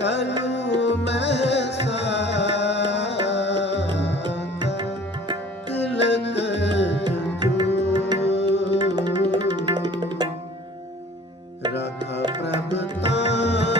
ਕਲੂ ਮੈਂ ਸਾਥ ਪ੍ਰਭ ਤਾਂ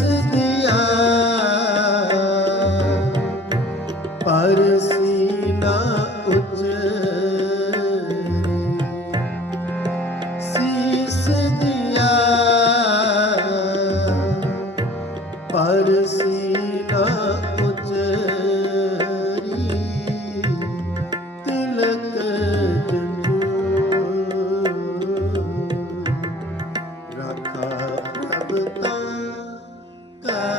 दिया the